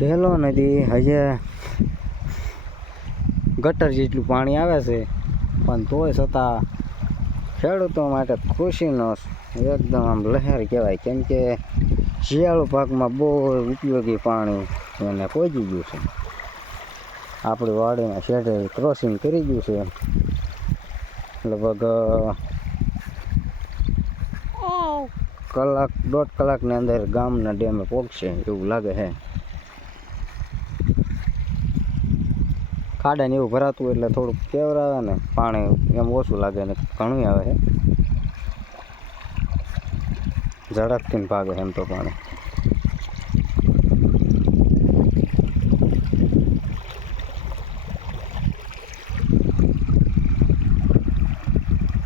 ઘેલો નદી હજે ગટર જેટલું પાણી આવે છે પણ તોય છતાં ખેડૂતો માટે ખુશીનો એકદમ આમ લહેર કહેવાય. કેમ કે શિયાળુ પાકમાં બહુ ઉપયોગી પાણી એને પહોંચી ગયું છે. આપણી વાડીના શેઢે ક્રોસિંગ કરી ગયું છે. લગભગ કલાક દોઢ કલાકની અંદર ગામના ડેમે પહોંચશે એવું લાગે છે. ખાડા ને એવું ભરાતું એટલે થોડુંક કેવરાવે ને પાણી એમ ઓછું લાગે ને ઘણું આવે. છે ઝડપથી ભાગે એમ તો પાણી.